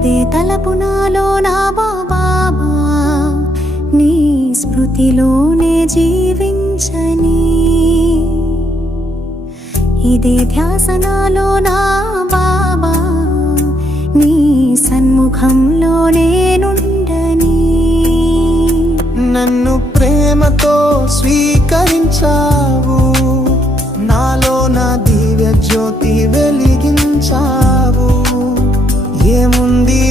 ఇదే తలపు నాలో నా బాబా. నీ స్మృతిలోనే జీవించని. ఇదే ధ్యాసనాలో నా బాబా. నీ సన్ముఖంలోనే నుండని నన్ను ప్రేమతో స్వీకరించావు. నాలో నా దివ్య జ్యోతి వెలిగించావు. ఏముంది నాలో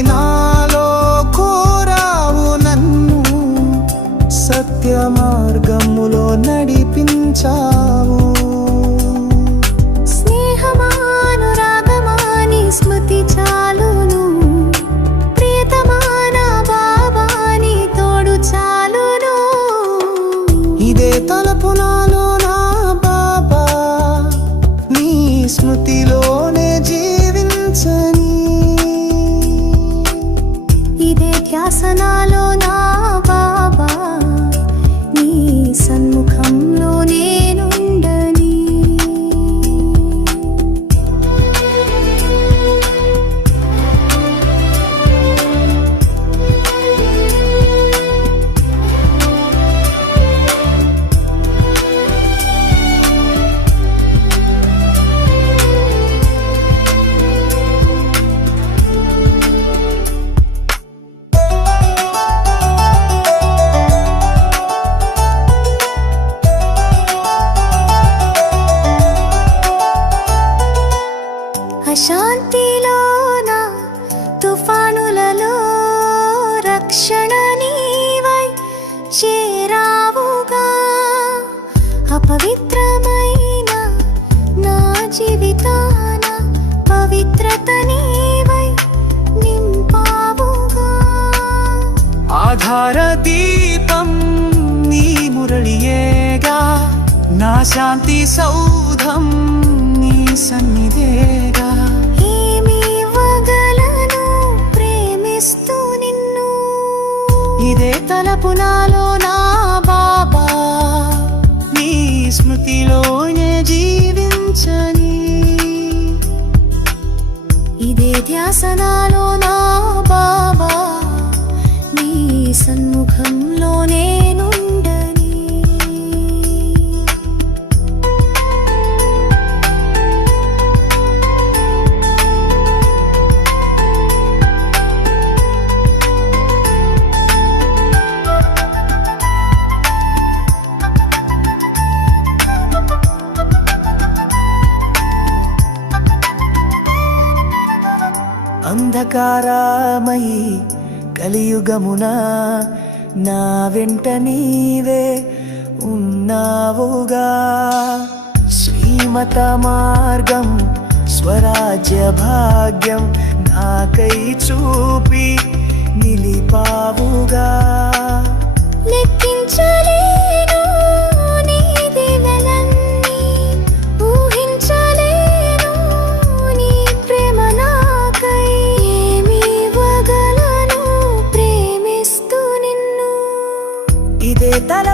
అశాంతిలోన? తుఫానులలో రక్షణ నీవై చేరావుగా. అపవిత్రమైన నా జీవితాన పవిత్రత నీవై నింపావుగా. ఆధార దీపం నీ మురళియేగా. నా శాంతి సౌధం నీ సన్ని తలపు నాలో నా బాబా నీ స్మృతిలోనే జీవించని. ఇదే ధ్యాసనాలో నా బాబా నీ సన్ముఖం అంధకారమయి కలియుగమున నా వెంట నీవే ఉన్నావుగా. శ్రీమత మార్గం స్వరాజ్య భాగ్యం నాకై చూపి నిలిపావుగా. లెక్కించలే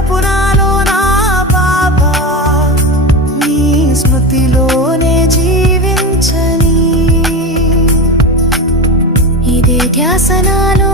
ఇదే నా బాబా నీ స్మృతిలోనే జీవించని. ఇదే ధ్యాసనాలో